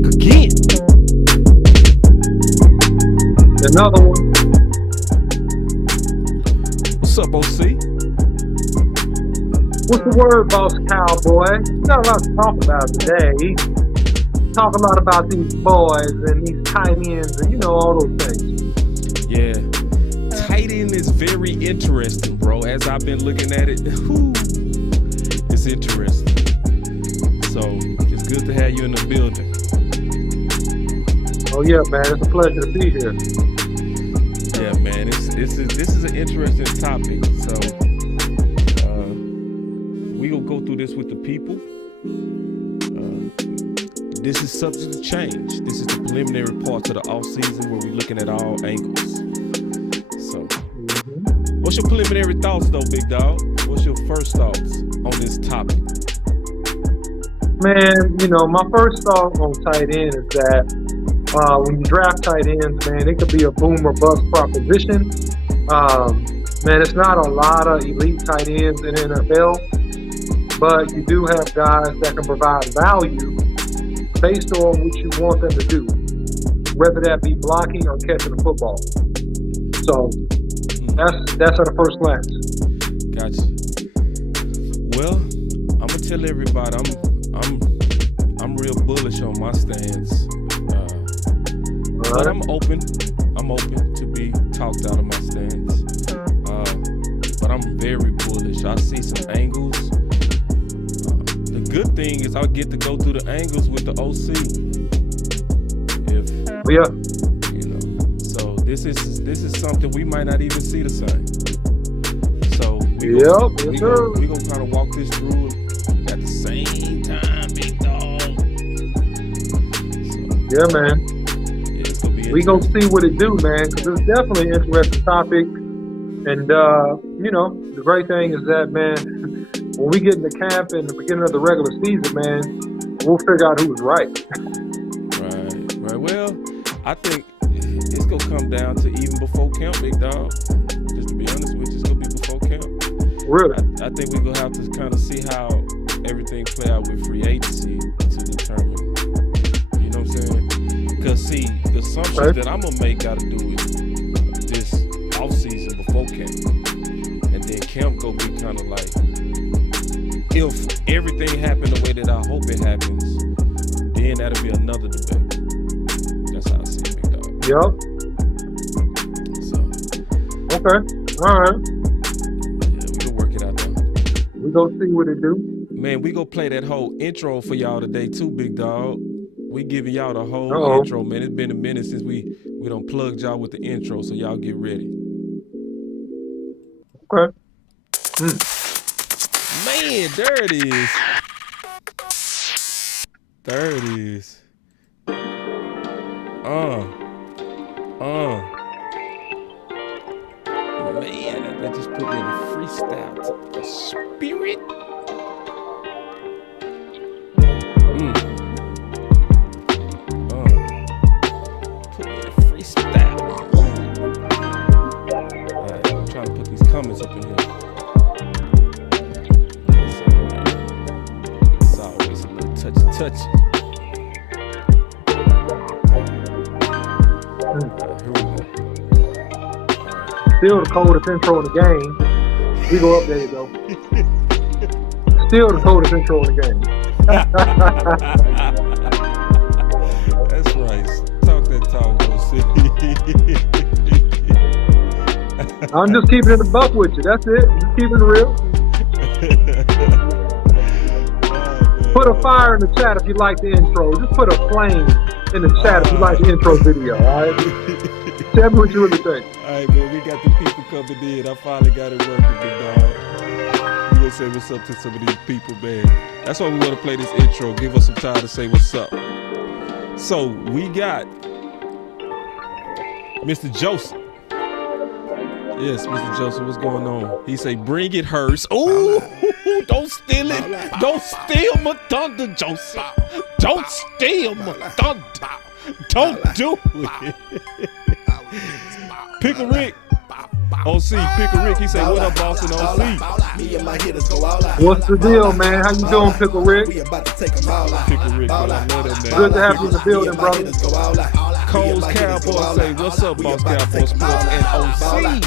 back again. Another one. What's up, OC? What's the word, Boss Cowboy? We got a lot to talk about today. Talk a lot about these boys and these tight ends and, all those things. Yeah. Tight end is very interesting, bro. As I've been looking at it, it's interesting. So, it's good to have you in the building. Oh, yeah, man. It's a pleasure to be here. Yeah, man. This is an interesting topic. So, we gonna go through this with the people. This is subject to change. This is the preliminary part of the off season where we're looking at all angles. So, what's your preliminary thoughts, though, big dog? What's your first thoughts on this topic? Man, my first thought on tight end is that when you draft tight ends, man, it could be a boom or bust proposition. Man, it's not a lot of elite tight ends in the NFL, but you do have guys that can provide value based on what you want them to do, whether that be blocking or catching the football. So that's at a first glance. Gotcha. Well, I'm gonna tell everybody I'm real bullish on my stance, but I'm open to be talked out of my stance. But I'm very bullish. I see some angles. The good thing is I'll get to go through the angles with the OC. So this is something we might not even see the same. So we gonna kind of walk this through at the same time, big dog. So, yeah, man. Yeah, it's gonna be. We gonna see what it do, man, because it's definitely an interesting topic. And the great thing is that, man, when we get into camp in the beginning of the regular season, man, we'll figure out who's right. Right. Well, I think it's gonna come down to even before camp, big dog. Just to be honest with you, it's gonna be before camp. Really? I think we're gonna have to kind of see how everything play out with free agency to determine. You know what I'm saying? Because see, the assumptions that I'm gonna make got to do with this off season before camp, and then camp go be kind of like, if everything happened the way that I hope it happens, then that'll be another debate. That's how I see it, big dog. Yep. So. Okay. All right. Yeah, we gonna work it out though. We gonna see what it do. Man, we gonna play that whole intro for y'all today too, big dog. We giving y'all the whole intro, man. It's been a minute since we done plugged y'all with the intro, so y'all get ready. Okay. Man, there it is. There it is. Man, that just put me in a freestyle to the spirit. Put me in a freestyle. All right, I'm trying to put these comments up in here. It's always a little touchy. Here we go. Still the coldest intro in the game. We go update it though. Still the coldest intro in the game. That's right. Talk that talk, OC. I'm just keeping it a buck with you. That's it. Just keeping it real. Put a fire in the chat if you like the intro. Just put a flame in the chat if you like the intro video, all right? Tell me what you really think. All right, man. We got the people coming in. I finally got it working, big dog. We gonna say what's up to some of these people, man. That's why we want to play this intro. Give us some time to say what's up. So we got Mr. Joseph. Yes, Mr. Joseph, what's going on? He say, bring it, Hurst. Ooh, don't steal it. Don't steal my thunder, Joseph. Don't steal my thunder. Don't do it. Pickle Rick. OC, Pickle Rick, he say, what up, boss and OC? What's the deal, man? How you doing, Pickle Rick? Pickle Rick, man, I know that, man. Good to have you in the building, brother. Cole's Cowboy say, what's up, Boss Cowboy Sports and OC?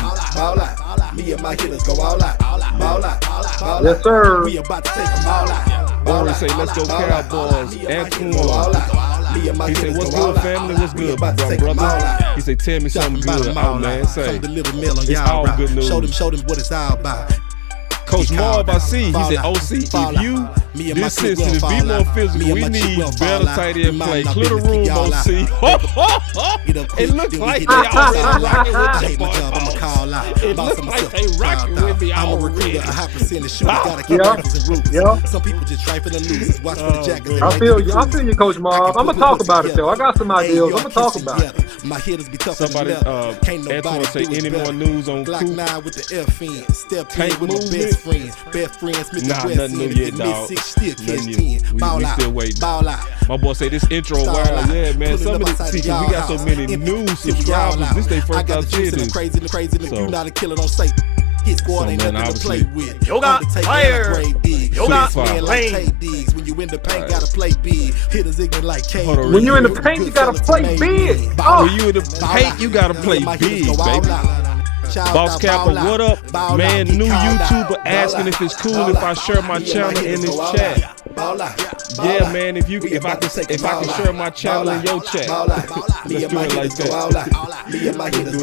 Yes, sir. Boris say, let's go Cowboys. Antoine. He say, what's good, family? What's good, brother? He say, tell me something good. Oh, man, say, it's all good news. Show them what it's all about. Coach Moore, I see. He said, OC, if you this sensitive, be more physical. We need better tight end play. Clear the room, OC. It looks like they already rocking with the boy. It looks like they rocking with the already. Some people just try for the losers. Watch for the jackets. I feel you, Coach Moore. I'm gonna talk about it though. I got some ideas. I'm gonna talk about it. My hitters be tough. Somebody, Antoine say, any more news on Glock 9 with the FN. Step Tank with my best friends. Best friends, Mr. Nah, West nothing new yet, dog. Nothing yet. We still waiting. My boy say this intro wild. Yeah, man. Some of the see, we got so many new subscribers. This they first time seeing this. Crazy. If you not a killer, don't say. His squad ain't nothing to play with. Yoga player. Yoga lane. When you in the paint, gotta play big. Hitters ignorant like K. When you in the paint, you gotta play big. When you in the paint, you gotta play big, baby. Boss Kappa, what up, man? New YouTuber asking if it's cool if I share my channel in this chat. Yeah, man. If I can share my channel in your chat, let's do it like that. Let's do it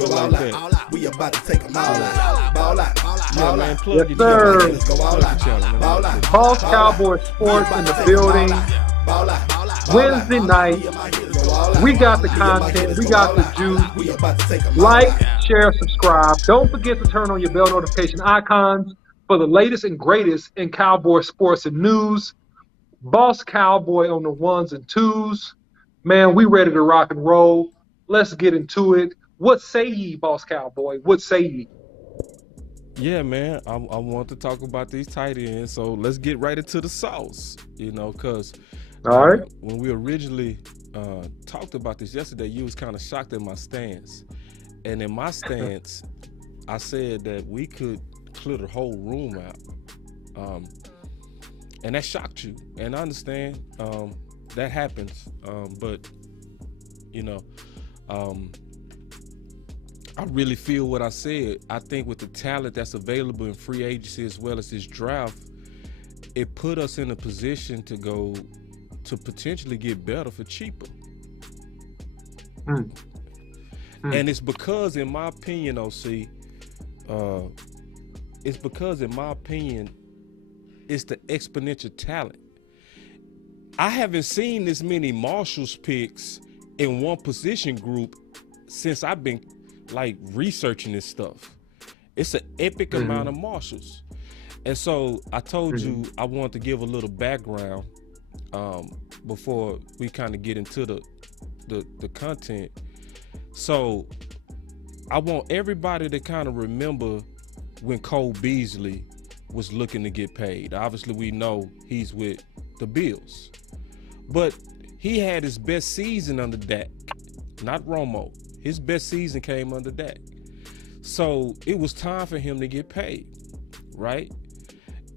like that. We about to take them all out. Yeah, man. Plug Yes, your sir. channel, man. Boss Cowboy Sports in the building. Wednesday night, we got the content, we got the juice. Like, share, subscribe. Don't forget to turn on your bell notification icons for the latest and greatest in Cowboy sports and news. Boss Cowboy on the ones and twos. Man, we ready to rock and roll. Let's get into it. What say ye, Boss Cowboy? What say ye? Yeah, man. I want to talk about these tight ends, so let's get right into the sauce. Because All right. when we originally talked about this yesterday, you was kind of shocked at my stance. And in my stance, I said that we could clear the whole room out. And that shocked you. And I understand that happens. But, I really feel what I said. I think with the talent that's available in free agency as well as this draft, it put us in a position to potentially get better for cheaper. And it's because, in my opinion, OC, it's the exponential talent. I haven't seen this many Marshall's picks in one position group since I've been researching this stuff. It's an epic amount of Marshalls. And so I told you I wanted to give a little background before we kind of get into the content. So I want everybody to kind of remember when Cole Beasley was looking to get paid. Obviously, we know he's with the Bills, but he had his best season under Dak, not Romo. His best season came under Dak. So it was time for him to get paid, right?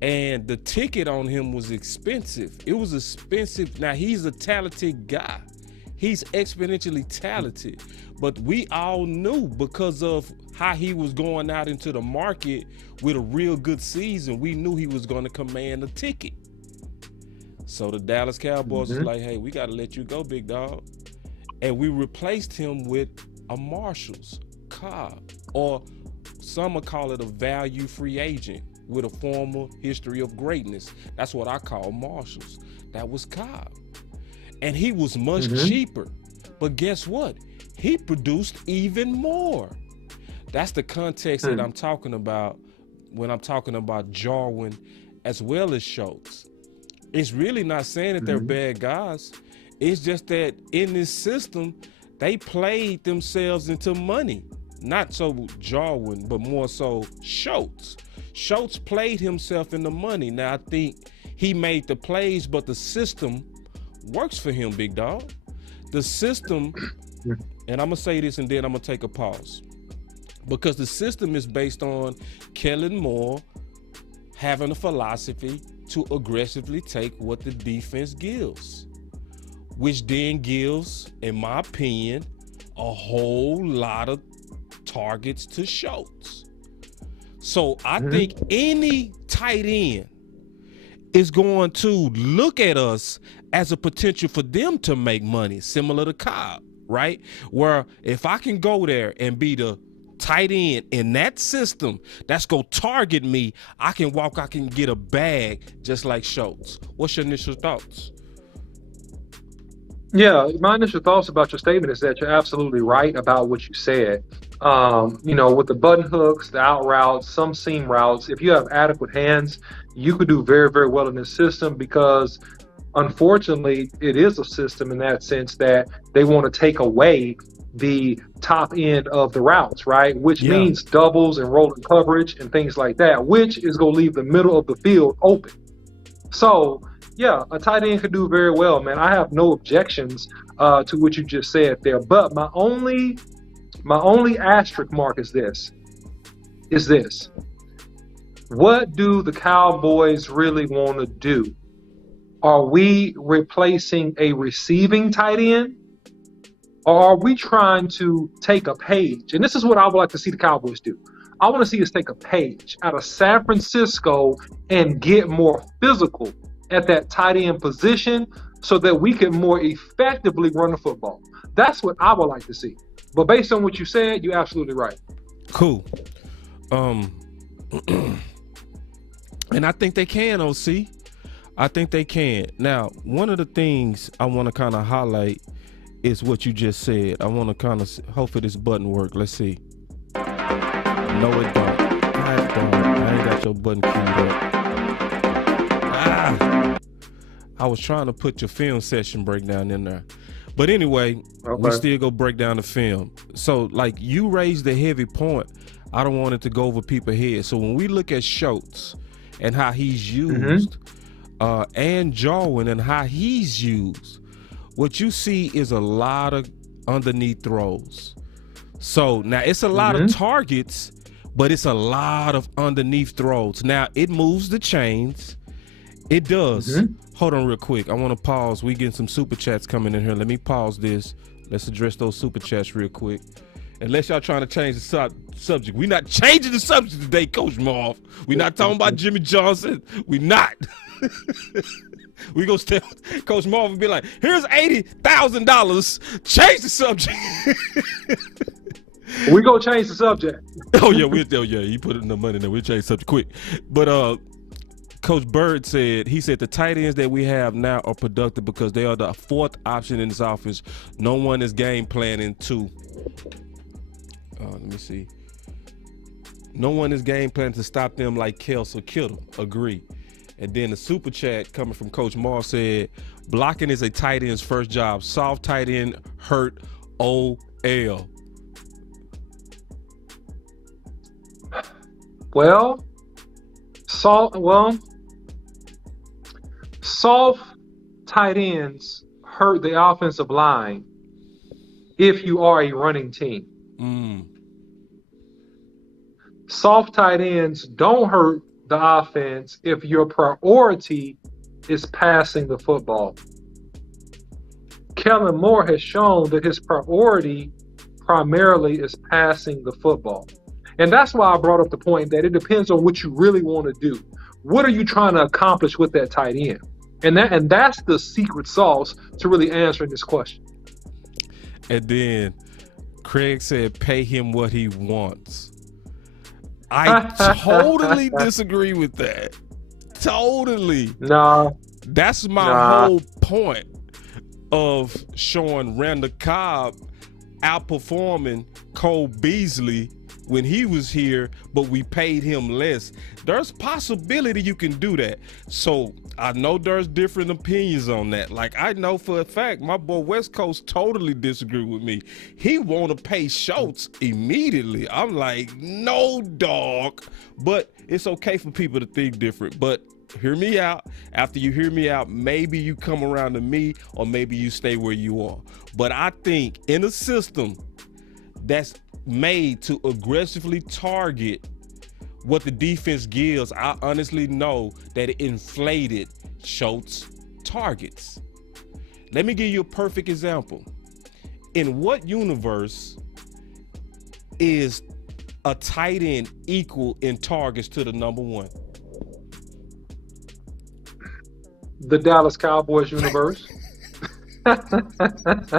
And the ticket on him was expensive. It was expensive. Now, he's a talented guy. He's exponentially talented. But we all knew, because of how he was going out into the market with a real good season, we knew he was going to command a ticket. So the Dallas Cowboys was like, hey, we got to let you go, big dog. And we replaced him with a Marshall's Cobb, or some would call it a value free agent with a former history of greatness. That's what I call Marshall's. That was Cobb. And he was much cheaper. But guess what? He produced even more. That's the context that I'm talking about when I'm talking about Jarwin as well as Schultz. It's really not saying that they're bad guys. It's just that in this system, they played themselves into money. Not so Jarwin, but more so Schultz. Schultz played himself into money. Now, I think he made the plays, but the system works for him, big dog. The system, and I'm going to say this and then I'm going to take a pause. Because the system is based on Kellen Moore having a philosophy to aggressively take what the defense gives, which then gives, in my opinion, a whole lot of targets to Schultz. So I think any tight end is going to look at us as a potential for them to make money, similar to Cobb, right? Where if I can go there and be the tight end in that system that's going to target me, I can get a bag just like Schultz. What's your initial thoughts? Yeah, my initial thoughts about your statement is that you're absolutely right about what you said. With the button hooks, the out routes, some seam routes, if you have adequate hands, you could do very, very well in this system because, unfortunately, it is a system in that sense that they want to take away the top end of the routes, right? Which means doubles and rolling coverage and things like that, which is going to leave the middle of the field open. So, yeah, a tight end could do very well, man. I have no objections to what you just said there. But my only asterisk mark is this. What do the Cowboys really want to do? Are we replacing a receiving tight end? Or are we trying to take a page? And this is what I would like to see the Cowboys do. I want to see us take a page out of San Francisco and get more physical at that tight end position so that we can more effectively run the football. That's what I would like to see. But based on what you said, you're absolutely right. Cool. And I think they can, OC. I think they can. Now, one of the things I want to kind of highlight is what you just said. I want to kind of, hopefully this button work. Let's see. No, it don't. I ain't got your button queued up. I was trying to put your film session breakdown in there. But anyway, we still go break down the film. So, like, you raised the heavy point. I don't want it to go over people's heads. So when we look at Schultz and how he's used, and Jarwin and how he's used, what you see is a lot of underneath throws. So now it's a lot of targets, but it's a lot of underneath throws. Now it moves the chains. It does. Hold on real quick. I want to pause. We getting some super chats coming in here. Let me pause this. Let's address those super chats real quick. Unless y'all trying to change the subject. We're not changing the subject today, Coach Marv. We're not talking about Jimmy Johnson. We're not. We gonna stay. Coach Marv will be like, here's $80,000. Change the subject. We gonna change the subject. You put in the money there. We'll change the subject quick. But Coach Bird said, the tight ends that we have now are productive because they are the fourth option in this offense. No one is game planning to. Let me see. No one is game planning to stop them like Kels or Kittle. Agree. And then the super chat coming from Coach Moore said, blocking is a tight end's first job. Soft tight end hurt OL. Well, soft tight ends hurt the offensive line if you are a running team. Soft tight ends don't hurt the offense if your priority is passing the football. Kellen Moore has shown that his priority primarily is passing the football. And that's why I brought up the point that it depends on what you really want to do. What are you trying to accomplish with that tight end? And that's the secret sauce to really answering this question. And then Craig said, pay him what he wants. I totally disagree with that. Totally. No. That's my whole point of showing Randall Cobb outperforming Cole Beasley when he was here, but we paid him less. There's possibility you can do that. So I know there's different opinions on that. Like, I know for a fact my boy West Coast totally disagree with me. He want to pay Schultz immediately. I'm like, no, dog. But it's okay for people to think different. But hear me out. After you hear me out, maybe you come around to me, or maybe you stay where you are. But I think in a system that's made to aggressively target what the defense gives, I honestly know that it inflated Schultz's targets. Let me give you a perfect example. In what universe is a tight end equal in targets to the number one? The Dallas Cowboys universe. The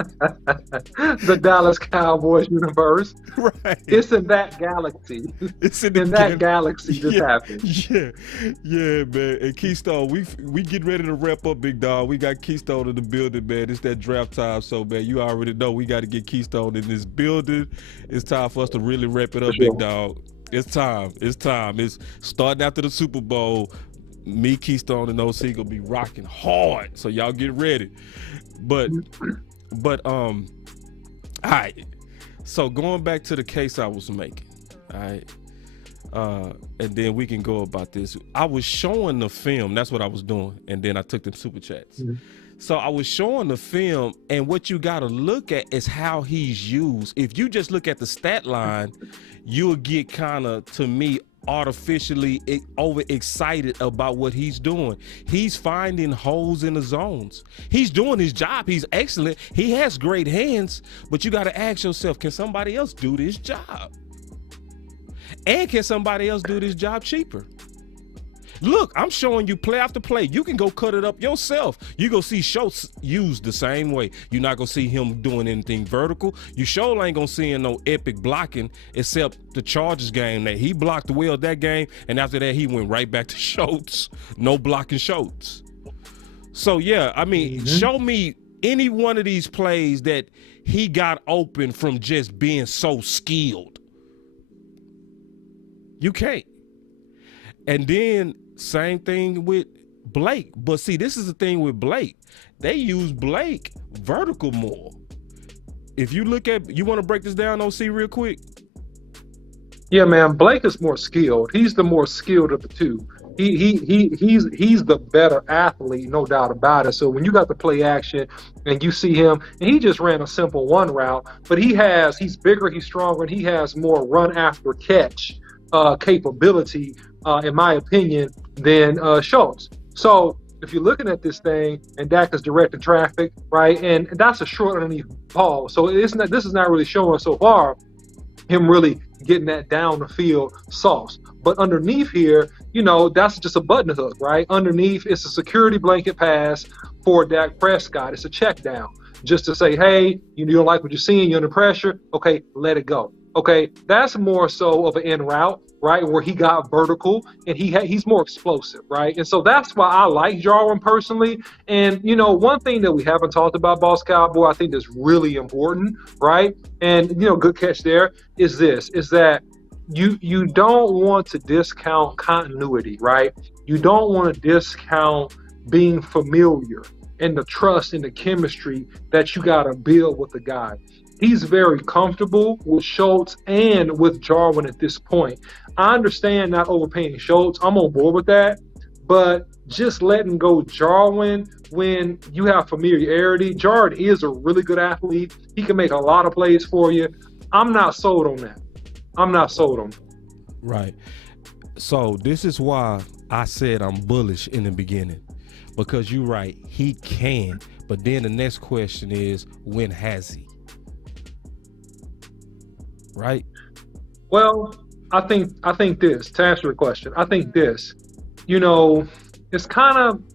Dallas Cowboys universe. Right. It's in that galaxy. It's in that galaxy this happened. Yeah, man. And Keystone, we get ready to wrap up, big dog. We got Keystone in the building, man. It's that draft time, so man, you already know we got to get Keystone in this building. It's time for us to really wrap it up, big dog. It's time. It's starting after the Super Bowl. Me, Keystone, and OC gonna be rocking hard, so y'all get ready. But all right. So going back to the case I was making, all right, and then we can go about this. I was showing the film. That's what I was doing, and then I took them super chats. So I was showing the film, and what you got to look at is how he's used. If you just look at the stat line, you'll get kind of, to me, artificially overexcited about what he's doing. He's finding holes in the zones. He's doing his job. He's excellent. He has great hands, but you got to ask yourself, can somebody else do this job? And can somebody else do this job cheaper? Look, I'm showing you play after play. You can go cut it up yourself. You go see Schultz used the same way. You're not going to see him doing anything vertical. You sure ain't going to see him no epic blocking except the Chargers game that he blocked well that game. And after that, he went right back to Schultz. No blocking Schultz. So, yeah, I mean, show me any one of these plays that he got open from just being so skilled. You can't. And then same thing with Blake. But see, this is the thing with Blake. They use Blake vertical more. If you look at, you want to break this down, OC, real quick? Yeah, man. Blake is more skilled. He's the more skilled of the two. He's the better athlete, no doubt about it. So when you got the play action and you see him, and he just ran a simple one route, but he's bigger, he's stronger, and he has more run after catch capability, in my opinion, than Schultz. So if you're looking at this thing and Dak is directing traffic, right, and that's a short underneath ball. So this is not really showing so far him really getting that down the field sauce. But underneath here, that's just a button hook, right? Underneath, it's a security blanket pass for Dak Prescott. It's a check down just to say, hey, you don't like what you're seeing, you're under pressure. Okay, let it go. Okay, that's more so of an in route, right, where he got vertical and he's more explosive, right? And so that's why I like Jarwin personally. And, one thing that we haven't talked about, Boss Cowboy, I think that's really important, right? And, good catch there is that you don't want to discount continuity, right? You don't want to discount being familiar and the trust and the chemistry that you got to build with the guy. He's very comfortable with Schultz and with Jarwin at this point. I understand not overpaying Schultz. I'm on board with that. But just letting go Jarwin when you have familiarity. Jarwin is a really good athlete. He can make a lot of plays for you. I'm not sold on that. Right. So this is why I said I'm bullish in the beginning. Because you're right. He can. But then the next question is, when has he? Right? Well, I think this, to answer your question, I think this, it's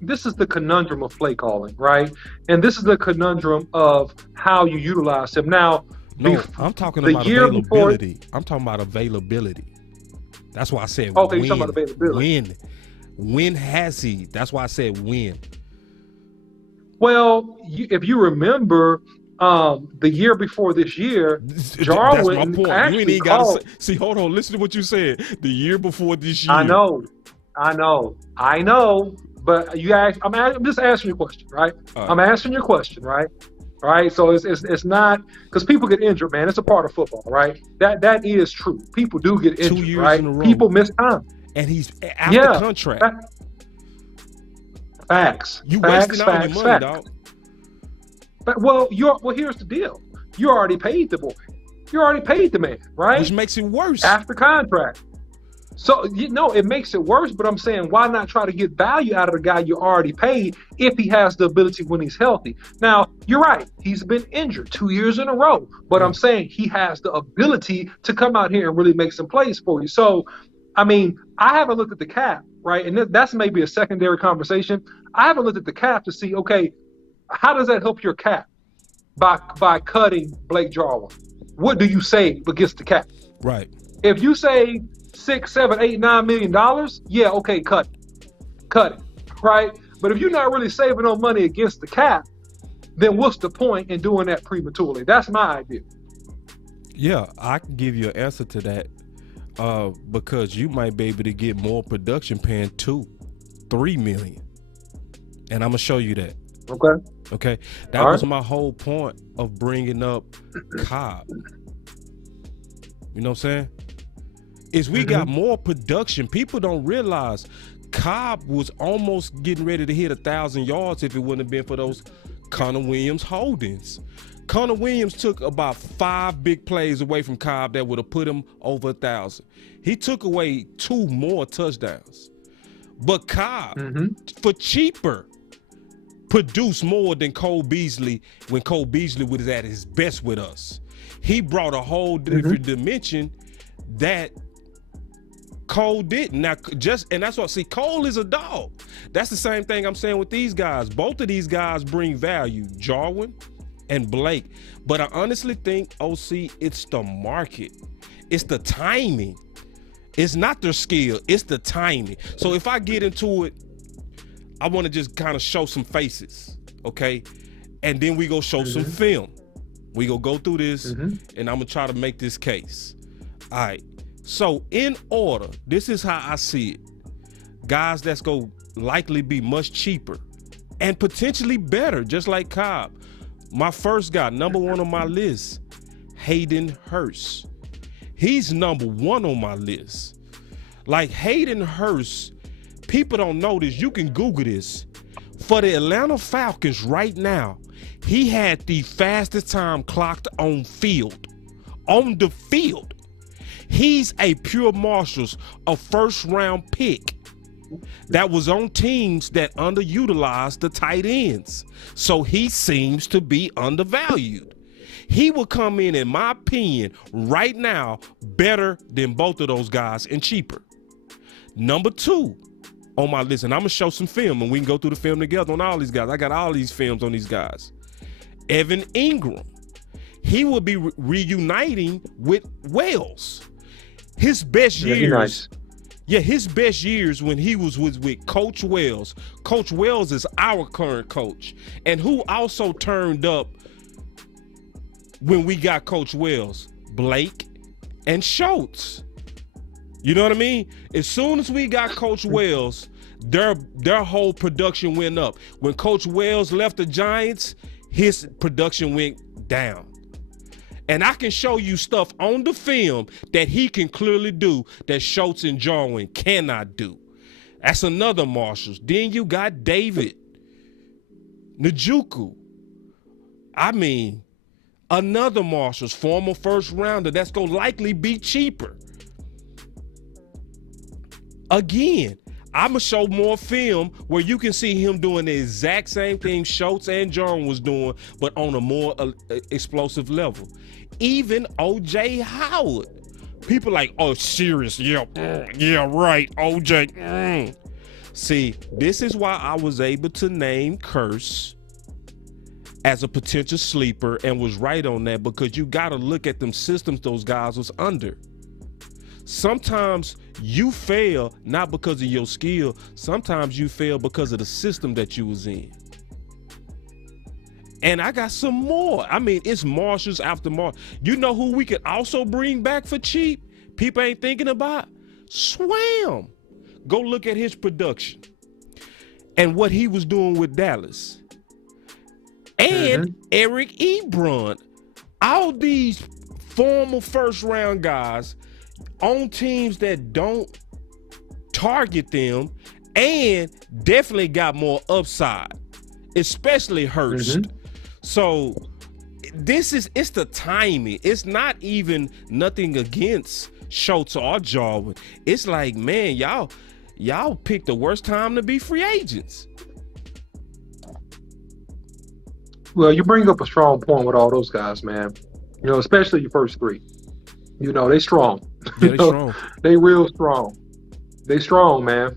this is the conundrum of play calling, right? And this is the conundrum of how you utilize him. Now, no, I'm talking about availability. I'm talking about availability. That's why I said okay, you're talking about availability. When has he? That's why I said when. Well, if you remember, the year before this year, Jarwin that's my point. actually you ain't even gotta see, hold on, listen to what you said. The year before this year. I know. But I'm just answering your question, right? I'm answering your question, right? All right. So it's not because people get injured, man. It's a part of football, right? That is true. People do get injured, 2 years right? in a row. People miss time, and he's out of contract. Facts. You wasting all your money, dog. But here's the deal. You already paid the boy. You already paid the man, right? Which makes it worse. After contract. So, it makes it worse, but I'm saying, why not try to get value out of the guy you already paid if he has the ability when he's healthy? Now, you're right. He's been injured 2 years in a row, but I'm saying he has the ability to come out here and really make some plays for you. So, I mean, I haven't looked at the cap, right? And that's maybe a secondary conversation. I haven't looked at the cap to see, okay, how does that help your cap by cutting Blake Jarwin? What do you save against the cap? Right. If you save $6, $7, $8, $9 million, yeah, okay, cut it, right? But if you're not really saving no money against the cap, then what's the point in doing that prematurely? That's my idea. Yeah, I can give you an answer to that, because you might be able to get more production paying $2-3 million, and I'm gonna show you that. Okay, that was my whole point of bringing up Cobb. You know what I'm saying? Is we got more production. People don't realize Cobb was almost getting ready to hit 1,000 yards if it wouldn't have been for those Connor Williams holdings. Connor Williams took about 5 big plays away from Cobb that would have put him over 1,000. He took away 2 more touchdowns. But Cobb, for cheaper, produced more than Cole Beasley when Cole Beasley was at his best with us. He brought a whole different dimension that Cole didn't. Now, and that's what, see, Cole is a dog. That's the same thing I'm saying with these guys. Both of these guys bring value, Jarwin and Blake. But I honestly think, OC, it's the market. It's the timing. It's not their skill. It's the timing. So if I get into it, I want to just kind of show some faces, okay? And then we go show some film. We go through this, and I'm going to try to make this case. All right. So in order, this is how I see it. Guys that's going to likely be much cheaper and potentially better, just like Cobb. My first guy, number 1 on my list, Hayden Hurst. He's number 1 on my list. Like Hayden Hurst, people don't know this. You can Google this. For the Atlanta Falcons right now, he had the fastest time clocked on the field. He's a pure Marshals, a first-round pick that was on teams that underutilized the tight ends. So he seems to be undervalued. He will come in my opinion, right now, better than both of those guys and cheaper. Number 2 on my list, and I'm going to show some film, and we can go through the film together on all these guys. I got all these films on these guys. Evan Engram. He will be reuniting with Wells. His best years, his best years when he was with Coach Wells. Coach Wells is our current coach, and who also turned up when we got Coach Wells? Blake and Schultz. You know what I mean? As soon as we got Coach Wells, their whole production went up. When Coach Wells left the Giants, his production went down. And I can show you stuff on the film that he can clearly do that Schultz and Jarwin cannot do. That's another Marshals. Then you got David Njoku. I mean, another Marshals, former first rounder that's going to likely be cheaper. Again, I'm going to show more film where you can see him doing the exact same thing Schultz and Jarwin was doing, but on a more explosive level. Even O.J. Howard. People like, oh, serious, yeah, right, O.J. See, this is why I was able to name Curse as a potential sleeper and was right on that, because you got to look at them systems those guys was under. Sometimes you fail not because of your skill. Sometimes you fail because of the system that you was in. And I got some more. I mean, it's Marshals after Marshals. You know who we could also bring back for cheap? People ain't thinking about? Swam. Go look at his production and what he was doing with Dallas. And Eric Ebron. All these former first-round guys on teams that don't target them and definitely got more upside, especially Hurst. So it's the timing. It's not even nothing against Schultz or Jarwin. It's like, man, y'all picked the worst time to be free agents. Well, you bring up a strong point with all those guys, man. You know, especially your first three. You know, they strong. Yeah, they strong. They real strong. They strong, man.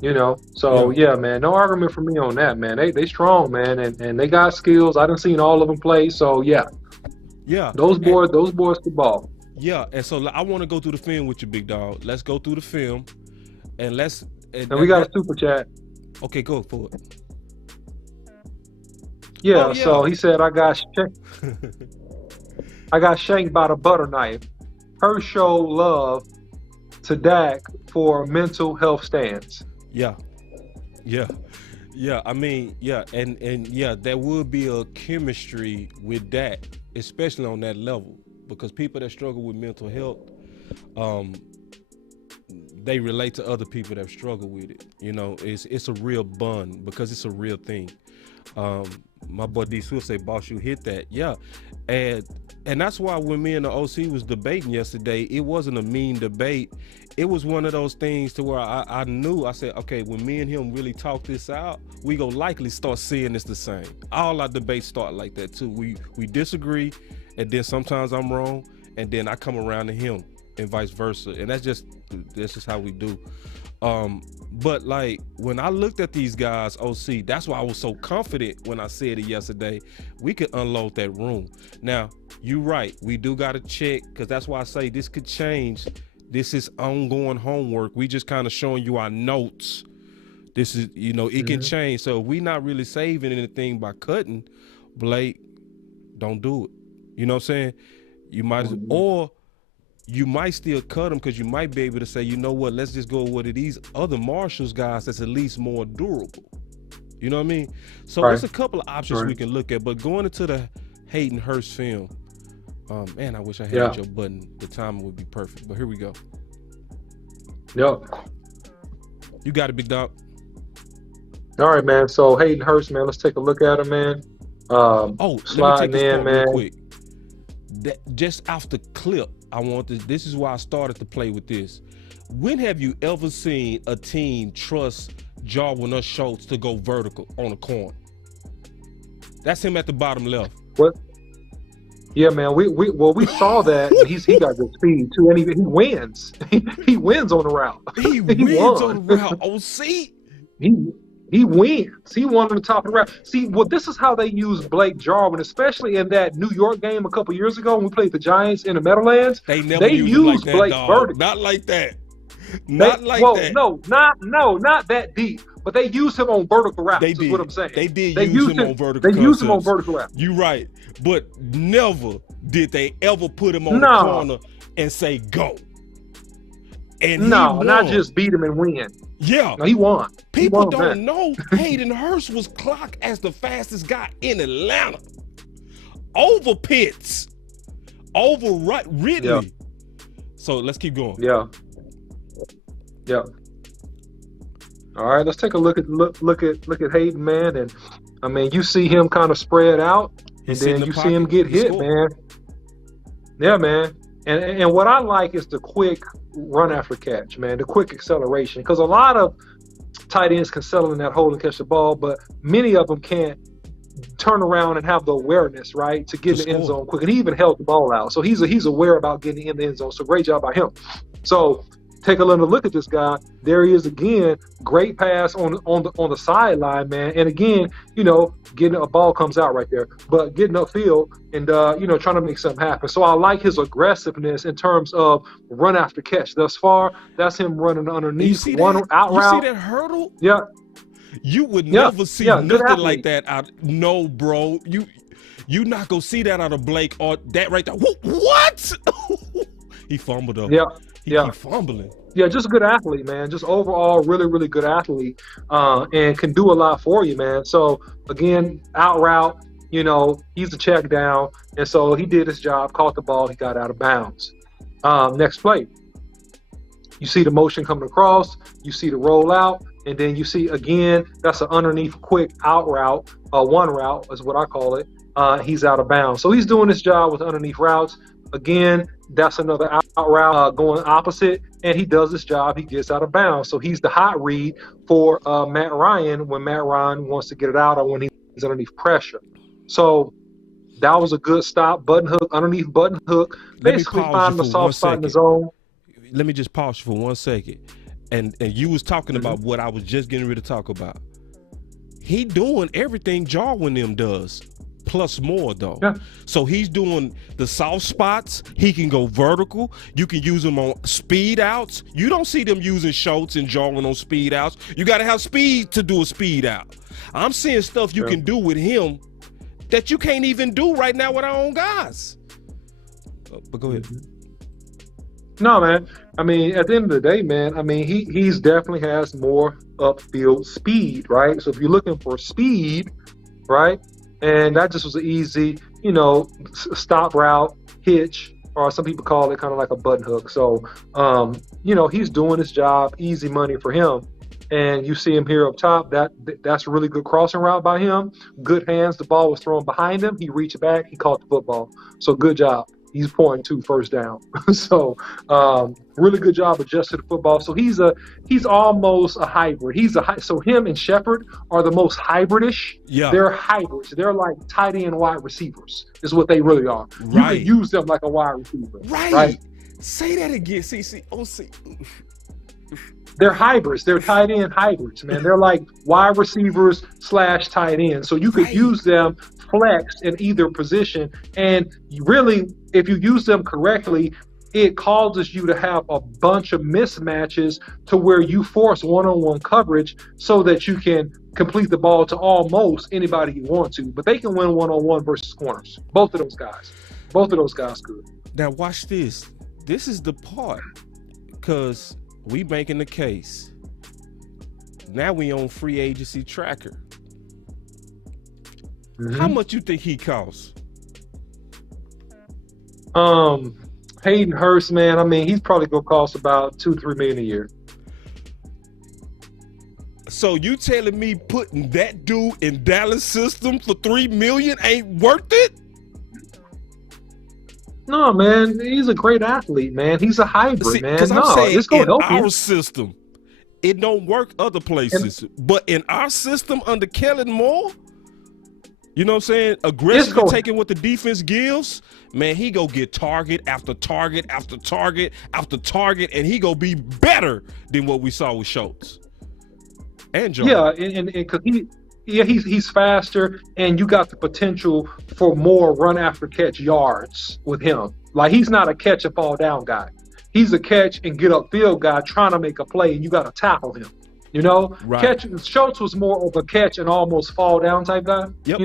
You know, so yeah, man, no argument for me on that, man. They strong, man, and they got skills. I done seen all of them play, so yeah. Those boys can ball. Yeah, and so I want to go through the film with you, big dog. Let's go through the film, and we got a super chat. Okay, go for it. Yeah, so he said I got shanked by the butter knife. Hurst showed love to Dak for mental health stance. Yeah. I mean, and there would be a chemistry with Dak, especially on that level, because people that struggle with mental health, they relate to other people that struggle with it. You know, it's a real bond because it's a real thing. My boy D Swift say, "Boss, you hit that." Yeah, and that's why when me and the OC was debating yesterday, it wasn't a mean debate. It was one of those things to where I knew, I said, okay, when me and him really talk this out, we gonna likely start seeing this the same. All our debates start like that too. We disagree, and then sometimes I'm wrong, and then I come around to him, and vice versa. And that's just how we do. But like when I looked at these guys, OC, that's why I was so confident when I said it yesterday. We could unload that room. Now, you're right. We do got to check, because that's why I say this could change. This is ongoing homework. We just kind of showing you our notes. This is, you know, it can change. So if we not really saving anything by cutting, Blake, don't do it. You know what I'm saying? You might, or you might still cut them, because you might be able to say, you know what, let's just go with these other Marshalls guys that's at least more durable. You know what I mean? So there's a couple of options we can look at. But going into the Hayden Hurst film, man, I wish I had your button. The timing would be perfect. But here we go. Yep. You got it, big dog. All right, man. So Hayden Hurst, man, let's take a look at him, man. Sliding in, man. Real quick. Just off the clip, I want this is why I started to play with this. When have you ever seen a team trust Jarwin or Schultz to go vertical on a corner? That's him at the bottom left. What? Yeah, man. We saw that. he got good speed too, and he wins. He wins on the route. He wins on the route. Oh, see. He wins. He won on the top of the route. See, well, this is how they use Blake Jarwin, especially in that New York game a couple years ago when we played the Giants in the Meadowlands. They never used Blake vertical. Not like that. Not that. No, not that deep. But they used him on vertical routes. Is what I'm saying. They use him on vertical. They used him on vertical routes. You're right, but never did they ever put him on the corner and say go. And not just beat him and win. Yeah, no, he won. People don't know Hayden Hurst was clocked as the fastest guy in Atlanta. Over Pitts. Over Ridley. Yeah. So let's keep going. Yeah. All right, let's take a look at Hayden, man. And I mean, you see him kind of spread out, and then you see him get hit, man. Yeah, man. And what I like is the quick run after catch, man, the quick acceleration. Because a lot of tight ends can settle in that hole and catch the ball, but many of them can't turn around and have the awareness, right, to get in the end zone quick. And he even held the ball out. So he's aware about getting in the end zone. So great job by him. So take a little look at this guy. There he is again. Great pass on the sideline, man. And again, you know, getting a ball comes out right there, but getting upfield and you know, trying to make something happen. So I like his aggressiveness in terms of run after catch. Thus far, that's him running underneath one out route. You see that hurdle? Yeah. You would never see nothing like that out. No, bro. You not gonna see that out of Blake or that right there. What? He fumbled up. Yeah. He keep fumbling. Yeah, just a good athlete, man. Just overall, really, really good athlete, and can do a lot for you, man. So again, out route, you know, he's a check down, and so he did his job, caught the ball, he got out of bounds. Next play, you see the motion coming across, you see the roll out, and then you see again that's an underneath quick out route, one route is what I call it. he's out of bounds. So he's doing his job with underneath routes. Again, that's another out route going opposite, and he does his job. He gets out of bounds. So he's the hot read for Matt Ryan when Matt Ryan wants to get it out or when he's underneath pressure. So that was a good stop. Button hook, underneath button hook. Basically finding the soft spot in the zone. Let me just pause you for 1 second. And you was talking about what I was just getting ready to talk about. He doing everything Jarwin them does. Plus more though. Yeah. So he's doing the soft spots. He can go vertical. You can use him on speed outs. You don't see them using Schultz and Jarwin on speed outs. You got to have speed to do a speed out. I'm seeing stuff you can do with him that you can't even do right now with our own guys. But go ahead. No, man. I mean, at the end of the day, man, I mean, he's definitely has more upfield speed, right? So if you're looking for speed, right? And that just was an easy, stop route, hitch, or some people call it kind of like a button hook. So, he's doing his job, easy money for him. And you see him here up top. That's a really good crossing route by him. Good hands. The ball was thrown behind him. He reached back. He caught the football. So good job. He's pointing to first down. So really good job adjusting the football. So he's almost a hybrid. So him and Shepard are the most hybridish. Yeah. They're hybrids. They're like tight end wide receivers is what they really are. Right. You can use them like a wide receiver. Right. Say that again. See. They're hybrids. They're tight end hybrids, man. They're like wide receivers / tight end. So you could use them flex in either position. And really, if you use them correctly, it causes you to have a bunch of mismatches to where you force one-on-one coverage so that you can complete the ball to almost anybody you want to. But they can win one-on-one versus corners. Both of those guys could. Now watch this. This is the part because we making the case. Now we on free agency tracker. How much you think he costs? Hayden Hurst, man. I mean, he's probably gonna cost about $2-3 million a year. So you telling me putting that dude in Dallas system for $3 million ain't worth it? No, man. He's a great athlete, man. He's a hybrid, man. Because I'm saying it's gonna in help our you. system, it don't work other places. But in our system under Kellen Moore, you know what I'm saying? Aggressively taking what the defense gives, man, he go get target after target after target after target, and he go be better than what we saw with Schultz and Joe. Yeah, and because he's faster, and you got the potential for more run after catch yards with him. Like, he's not a catch and fall down guy. He's a catch and get upfield guy trying to make a play, and you got to tackle him. Right. Schultz was more of a catch and almost fall down type guy. Yep.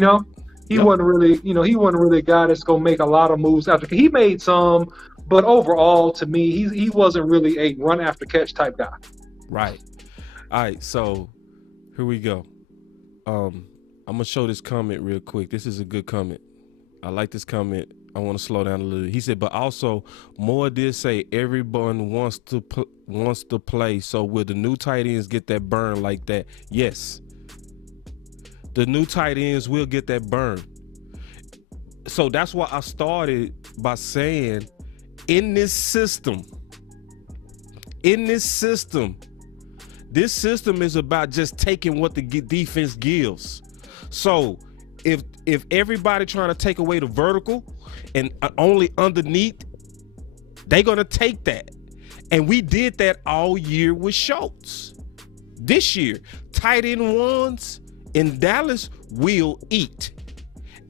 He wasn't really a guy that's gonna make a lot of moves after. He made some, but overall, to me, he wasn't really a run after catch type guy. Right. All right. So here we go. I'm gonna show this comment real quick. This is a good comment. I like this comment. I want to slow down a little. He said, but also Moore did say everyone wants to play. So will the new tight ends get that burn like that? Yes. The new tight ends will get that burn. So that's why I started by saying this system is about just taking what the defense gives. So if everybody trying to take away the vertical and only underneath, they're going to take that. And we did that all year with Schultz. This year, tight end ones in Dallas will eat.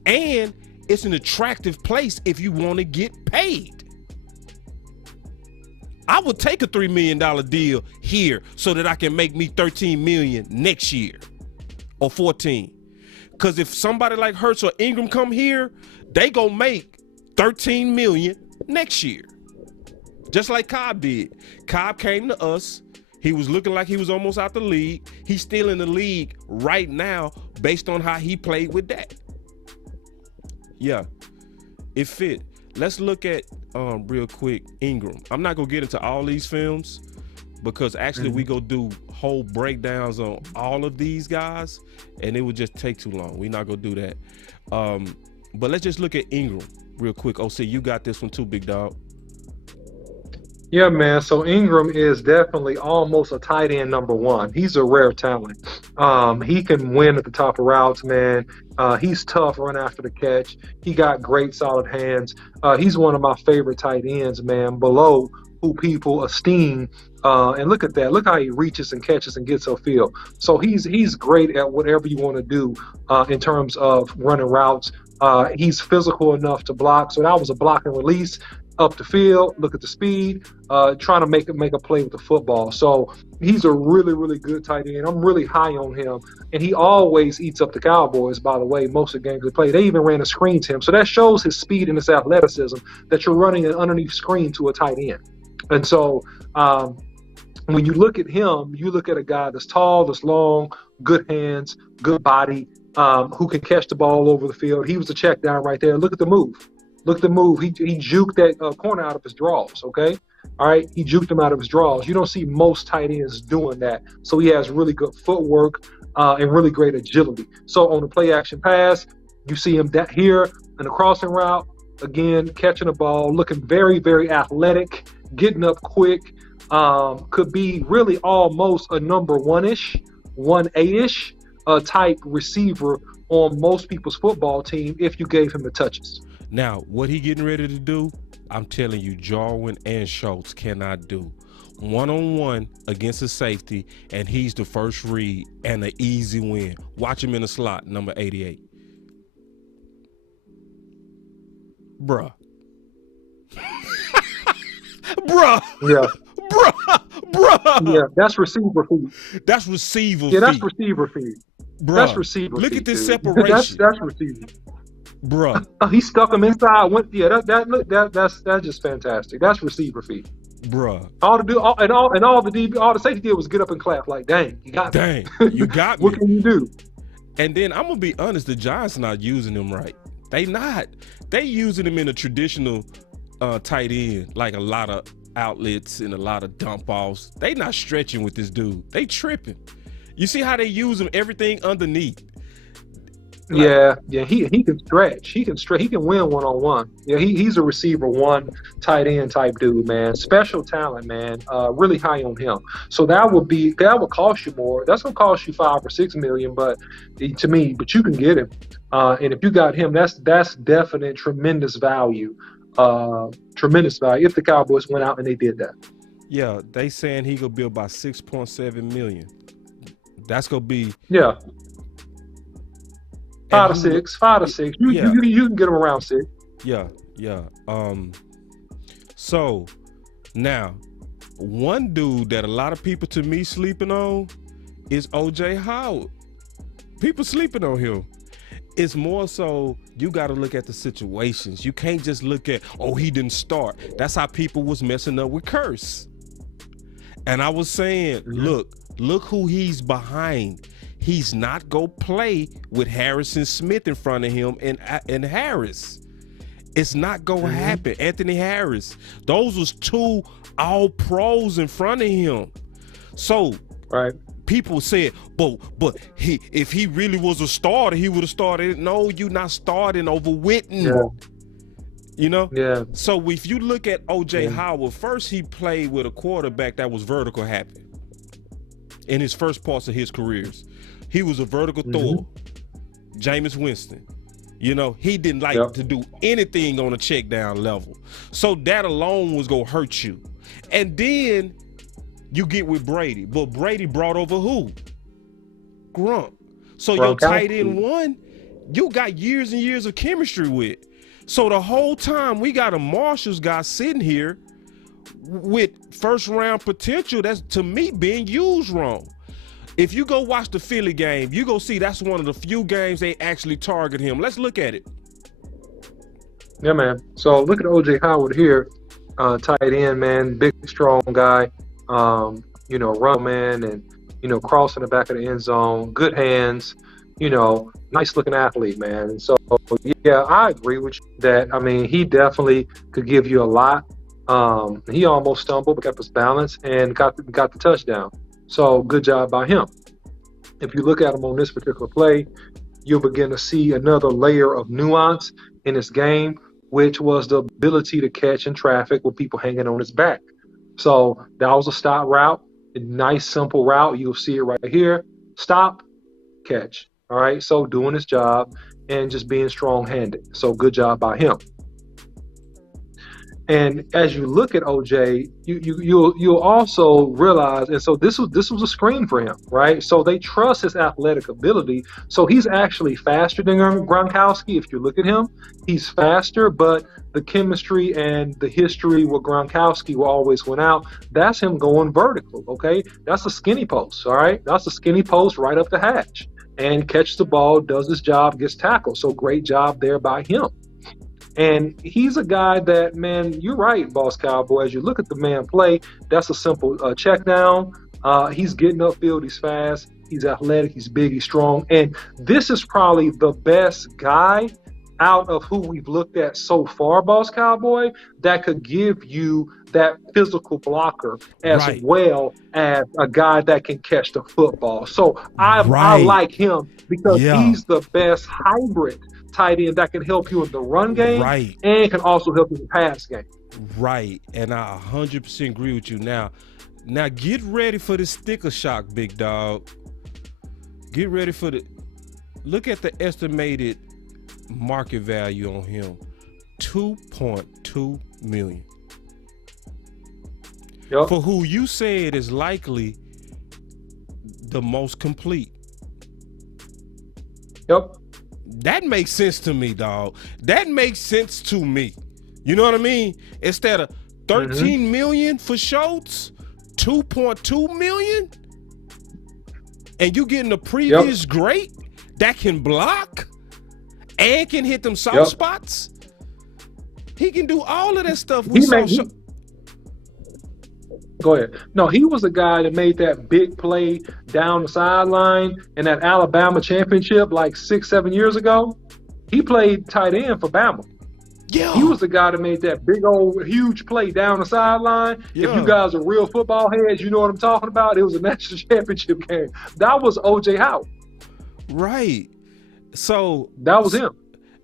And it's an attractive place if you want to get paid. I would take a $3 million deal here so that I can make me $13 million next year or 14. Because if somebody like Hurst or Engram come here, they gonna make $13 million next year. Just like Cobb did. Cobb came to us. He was looking like he was almost out the league. He's still in the league right now based on how he played with that. Yeah, it fit. Let's look at real quick Engram. I'm not gonna get into all these films because actually we go do whole breakdowns on all of these guys and it would just take too long. We're not gonna do that. But let's just look at Engram real quick. OC, you got this one too, big dog. Yeah, man. So Engram is definitely almost a tight end number one. He's a rare talent. He can win at the top of routes, man. He's tough, run after the catch. He got great, solid hands. He's one of my favorite tight ends, man, below who people esteem. And look at that. Look how he reaches and catches and gets upfield. So he's great at whatever you want to do in terms of running routes. He's physical enough to block. So that was a block and release. Up the field, look at the speed, trying to make a play with the football. So he's a really, really good tight end. I'm really high on him. And he always eats up the Cowboys, by the way, most of the games they play. They even ran a screen to him. So that shows his speed and his athleticism that you're running an underneath screen to a tight end. And so when you look at him, you look at a guy that's tall, that's long, good hands, good body, who can catch the ball over the field. He was a check down right there. Look at the move. Look at the move. He juked that corner out of his draws, okay? All right? He juked him out of his draws. You don't see most tight ends doing that. So he has really good footwork and really great agility. So on the play-action pass, you see him here in the crossing route, again, catching the ball, looking very, very athletic, getting up quick, could be really almost a number one-ish, 1A-ish type receiver on most people's football team if you gave him the touches. Now, what he getting ready to do, I'm telling you, Jarwin and Schultz cannot do. One-on-one against a safety, and he's the first read and an easy win. Watch him in the slot, number 88. Bruh. Bruh. Yeah. Bruh. Yeah, that's receiver feed. That's receiver feed. Yeah, that's receiver feed. Bruh. That's receiver feed. Look at this dude. separation. That's receiver. Bruh. He stuck him inside. That's just fantastic. That's receiver feed. Bruh. All the safety did was get up and clap like, dang, you got me. Dang, you got me. What can you do? And then I'm gonna be honest, the Giants not using him right. They not. They using him in a traditional tight end, like a lot of outlets and a lot of dump offs. They not stretching with this dude. They tripping. You see how they use him, everything underneath. Like, yeah, he can stretch. He can win one-on-one. Yeah, he's a receiver one, tight end type dude, man. Special talent, man. Really high on him. So that would cost you more. That's gonna cost you $5 or $6 million, but you can get him. And if you got him, that's definite tremendous value. Tremendous value if the Cowboys went out and they did that. Yeah, they saying he gonna be about $6.7 million. That's gonna be 5 to 6. You can get him around 6. Yeah. So now, one dude that a lot of people to me sleeping on is OJ Howard. People sleeping on him. It's more so you got to look at the situations. You can't just look at, he didn't start. That's how people was messing up with Curse. And I was saying, look who he's behind. He's not go play with Harrison Smith in front of him and Harris. It's not gonna happen. Anthony Harris. Those was two all pros in front of him. So people said, but if he really was a starter, he would have started. No, you not starting over Witten. Yeah. You know? Yeah. So if you look at OJ Howard, first he played with a quarterback that was vertical happy in his first parts of his careers. He was a vertical thrower. Jameis Winston. You know, he didn't like to do anything on a check down level. So that alone was going to hurt you. And then you get with Brady. But Brady brought over who? Grump. So your tight end one, you got years and years of chemistry with. So the whole time we got a Marshalls guy sitting here with first round potential that's, to me, being used wrong. If you go watch the Philly game, you go see that's one of the few games they actually target him. Let's look at it. Yeah, man. So look at OJ Howard here, tight end, man, big, strong guy, run man, and, crossing the back of the end zone, good hands, nice looking athlete, man. And so, yeah, I agree with you that, he definitely could give you a lot. He almost stumbled, but kept his balance and got the touchdown. So good job by him. If you look at him on this particular play, you'll begin to see another layer of nuance in his game, which was the ability to catch in traffic with people hanging on his back. So that was a stop route, a nice, simple route. You'll see it right here. Stop, catch. All right. So doing his job and just being strong-handed. So good job by him. And as you look at OJ, you'll also realize, and so this was a screen for him, right? So they trust his athletic ability. So he's actually faster than Gronkowski. If you look at him, he's faster, but the chemistry and the history with Gronkowski will always win out. That's him going vertical, okay? That's a skinny post, all right? That's a skinny post right up the hatch. And catches the ball, does his job, gets tackled. So great job there by him. And he's a guy that, man, you're right, Boss Cowboy. As you look at the man play, that's a simple check down. He's getting upfield. He's fast. He's athletic. He's big. He's strong. And this is probably the best guy out of who we've looked at so far, Boss Cowboy, that could give you that physical blocker as well as a guy that can catch the football. So I like him because he's the best hybrid tight end that can help you in the run game and can also help you in the pass game. Right, and I 100% agree with you. Now get ready for the sticker shock, big dog. Get ready for look at the estimated market value on him, $2.2 million. Yep. For who you said is likely the most complete. Yep. That makes sense to me, dog. That makes sense to me. You know what I mean? Instead of 13 million for Schultz, 2.2 million, and you getting the previous great that can block and can hit them soft spots. He can do all of that stuff. Go ahead. No, he was the guy that made that big play down the sideline in that Alabama championship like 6-7 years ago. He played tight end for Bama. Yeah. He was the guy that made that big old huge play down the sideline. Yeah. If you guys are real football heads, you know what I'm talking about. It was a national championship game. That was O.J. Howard. Right. So that was him.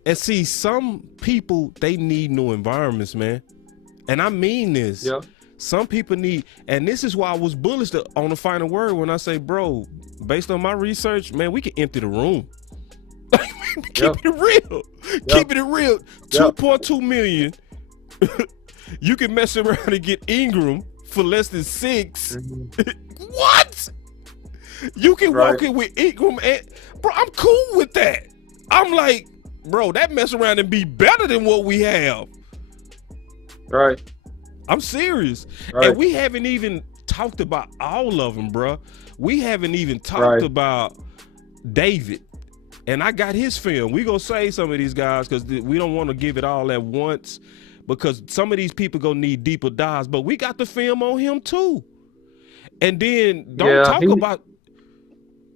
And see, some people, they need new environments, man. And I mean this. Yeah. Some people need, and this is why I was bullish on the final word when I say, bro, based on my research, man, we can empty the room. Keep it real. Keep it real. 2.2 million. You can mess around and get Engram for less than 6. What? You can walk in with Engram and, bro, I'm cool with that. I'm like, bro, that mess around and be better than what we have. Right. I'm serious. Right. And we haven't even talked about all of them, bro. We haven't even talked about David. And I got his film. We gonna say some of these guys because we don't want to give it all at once because some of these people gonna need deeper dives. But we got the film on him too. And then don't talk about.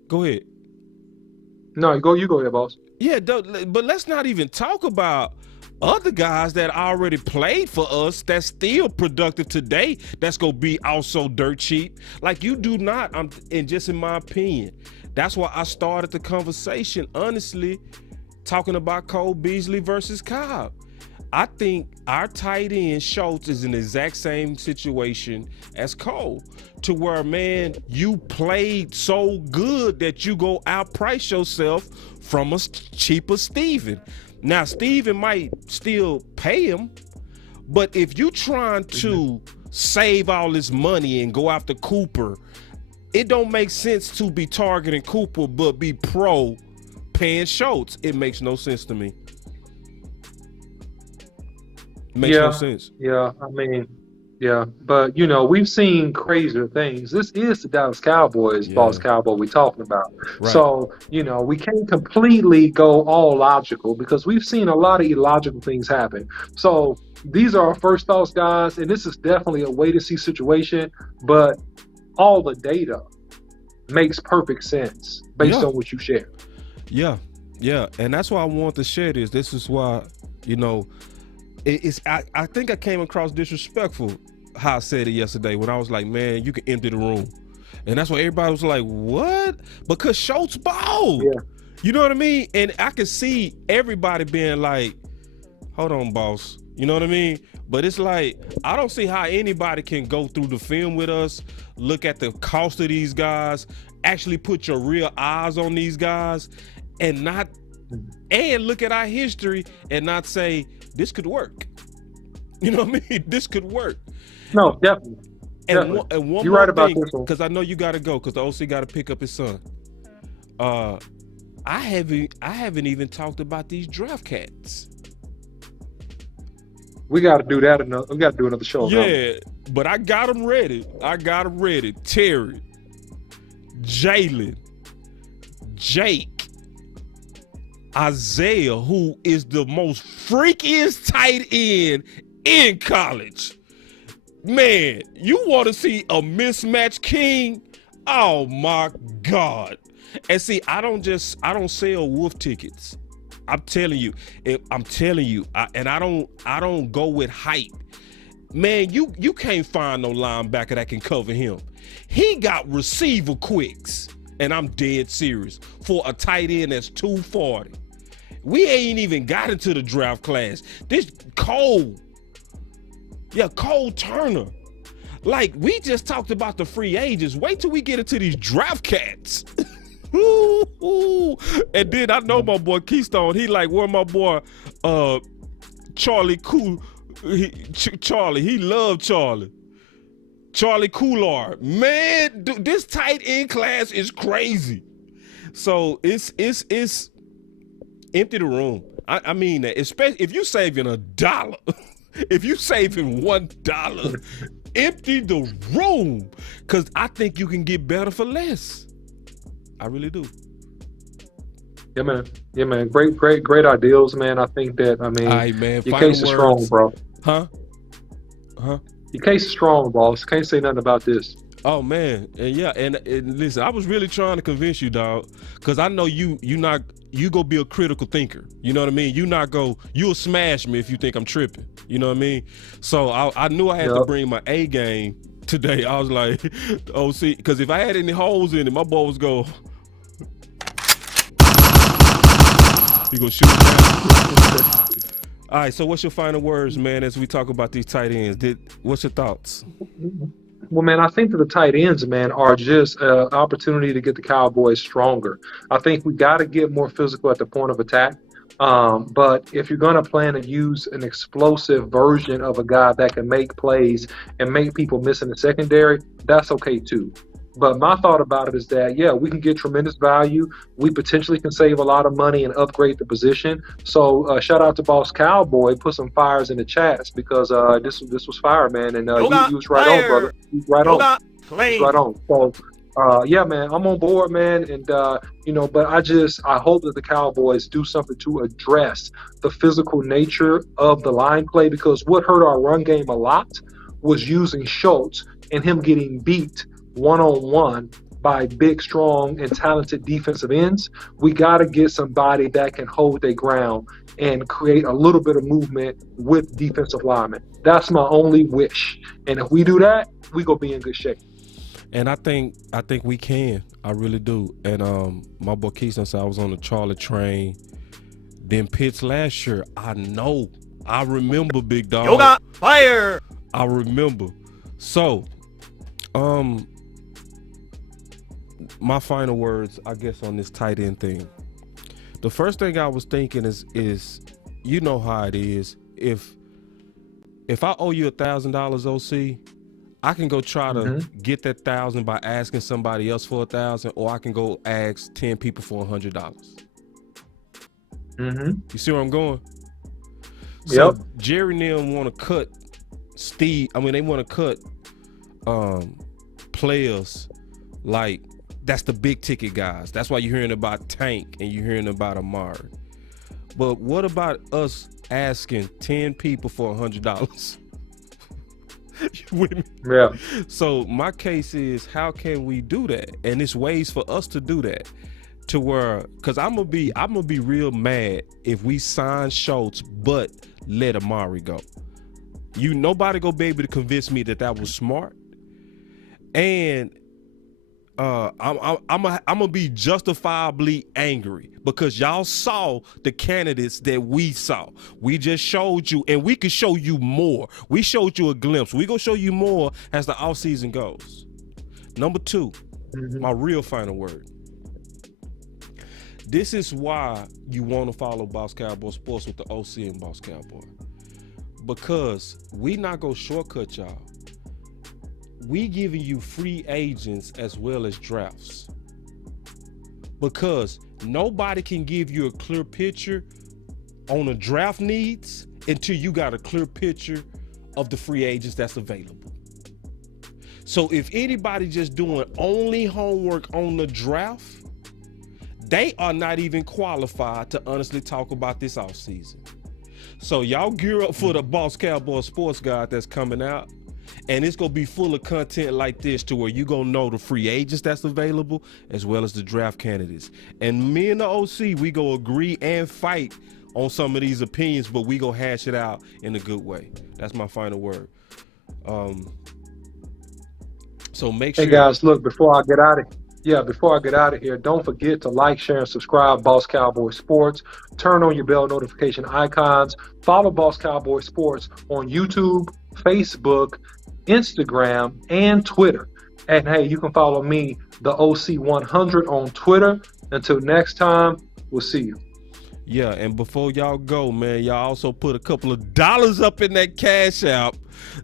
Go ahead. No, you go ahead, boss. Yeah, but let's not even talk about other guys that already played for us that's still productive today that's gonna be also dirt cheap. Like you do not, and just in my opinion, that's why I started the conversation honestly talking about Cole Beasley versus Cobb. I think our tight end Schultz is in the exact same situation as Cole, to where, man, you played so good that you go outprice yourself from a cheaper Steven. Now, Steven might still pay him, but if you're trying to save all this money and go after Cooper, it don't make sense to be targeting Cooper but be pro paying Schultz. It makes no sense to me. Makes no sense. Yeah, I mean, yeah, but you know, we've seen crazier things. This is the Dallas Cowboys, Boss Cowboy we're talking about. Right. So, you know, we can't completely go all logical because we've seen a lot of illogical things happen. So these are our first thoughts, guys, and this is definitely a wait and see situation, but all the data makes perfect sense based on what you share. Yeah, and that's why I want to share this. This is why, you know, I think I came across disrespectful how I said it yesterday when I was like, man, you can empty the room. And that's why everybody was like, what? Because Schultz balled. You know what I mean? And I can see everybody being like, hold on, boss. You know what I mean? But it's like, I don't see how anybody can go through the film with us, look at the cost of these guys, actually put your real eyes on these guys, and look at our history and not say, this could work. You know what I mean? This could work. No, definitely. And one You're more right about thing, this one. because I know you got to go, because the OC got to pick up his son. I haven't even talked about these draft cats. We got to do that. We got to do another show. Yeah, but I got them ready. Terry, Jalen, Jake, Isaiah, who is the most freakiest tight end in college. Man, you want to see a mismatch king? Oh my God. And see, I don't sell wolf tickets. I'm telling you, I don't go with hype. Man, you can't find no linebacker that can cover him. He got receiver quicks, and I'm dead serious, for a tight end that's 240. We ain't even got into the draft class. This Cole Turner. Like, we just talked about the free agents. Wait till we get into these draft cats. And then I know my boy Keystone, he like, where my boy Charlie Cool, Charlie, he loved Charlie Coulard. Man, dude, this tight end class is crazy. So it's empty the room. I mean that, especially if you saving $1. If you saving $1, empty the room, because I think you can get better for less. I really do. Yeah, man. Great ideals, man. I think that, man, your case is strong, bro. Huh? Your case is strong, boss. Can't say nothing about this. Oh man, and listen, I was really trying to convince you, dog, because I know you go be a critical thinker. You know what I mean? You'll smash me if you think I'm tripping. You know what I mean? So I knew I had to bring my A game today. I was like, oh, see, because if I had any holes in it, my ball was go. You gonna shoot it down. All right, so what's your final words, man, as we talk about these tight ends? What's your thoughts? Well, man, I think that the tight ends, man, are just an opportunity to get the Cowboys stronger. I think we got to get more physical at the point of attack. But if you're going to plan to use an explosive version of a guy that can make plays and make people miss in the secondary, that's okay too. But my thought about it is that, yeah, we can get tremendous value. We potentially can save a lot of money and upgrade the position. So shout out to Boss Cowboy. Put some fires in the chats, because this was fire, man. And you was right on, brother. You was right on. So, yeah, man, I'm on board, man. And, but I hope that the Cowboys do something to address the physical nature of the line play, because what hurt our run game a lot was using Schultz and him getting beat one-on-one by big, strong, and talented defensive ends. We got to get somebody that can hold their ground and create a little bit of movement with defensive linemen. That's my only wish. And if we do that, we gonna be in good shape. And I think we can. I really do. And my boy Keystone said I was on the Charlie train. Then Pitts last year. I remember, big dog. Yoga fire. I remember. So, my final words, I guess, on this tight end thing. The first thing I was thinking is you know how it is. If I owe you $1,000, OC, I can go try to get that 1,000 by asking somebody else for 1,000, or I can go ask 10 people for $100. You see where I'm going? So Jerry and them want to cut Steve. I mean, they want to cut players like, that's the big ticket guys. That's why you're hearing about Tank and you're hearing about Amari. But what about us asking 10 people for $100? You with me? Yeah. So my case is, how can we do that? And it's ways for us to do that, to where, because I'm gonna be real mad if we sign Schultz but let Amari go. Nobody gonna be able to convince me that was smart. And I'm gonna be justifiably angry because y'all saw the candidates that we saw. We just showed you, and we could show you more. We showed you a glimpse. We gonna show you more as the offseason goes. Number 2, my real final word. This is why you want to follow Boss Cowboy Sports with the OC and Boss Cowboy, because we not gonna shortcut y'all. We giving you free agents as well as drafts, because nobody can give you a clear picture on the draft needs until you got a clear picture of the free agents that's available. So if anybody just doing only homework on the draft, they are not even qualified to honestly talk about this offseason. So y'all gear up for the Boss Cowboy Sports Guide that's coming out. And it's going to be full of content like this to where you're going to know the free agents that's available as well as the draft candidates. And me and the OC, we go agree and fight on some of these opinions, but we go hash it out in a good way. That's my final word. So make sure. Hey guys, look, before I get out of here, don't forget to like, share, and subscribe Boss Cowboy Sports. Turn on your bell notification icons. Follow Boss Cowboy Sports on YouTube, Facebook, Instagram, and Twitter. And hey, you can follow me, the OC100, on Twitter. Until next time, we'll see you. Yeah, and before y'all go, man, y'all also put a couple of dollars up in that Cash App.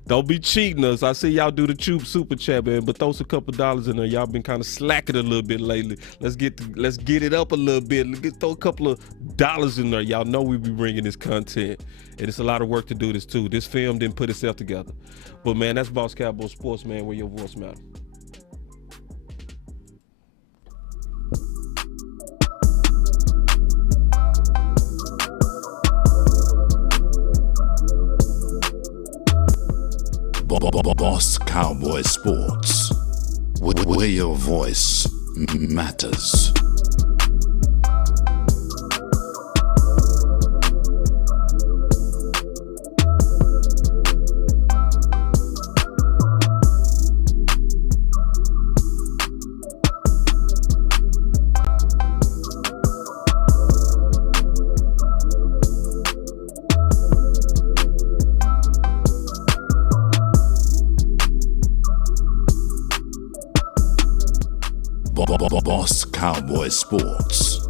Don't be cheating us. I see y'all do the Tube Super Chat, man, but throw some couple dollars in there. Y'all been kind of slacking a little bit lately. Let's get it up a little bit. Throw a couple of dollars in there. Y'all know we be bringing this content, and it's a lot of work to do this too. This film didn't put itself together. But man, that's Boss Cowboy Sports, man, where your voice matters. Boss Cowboy Sports, where your voice matters. Boss Cowboy Sports.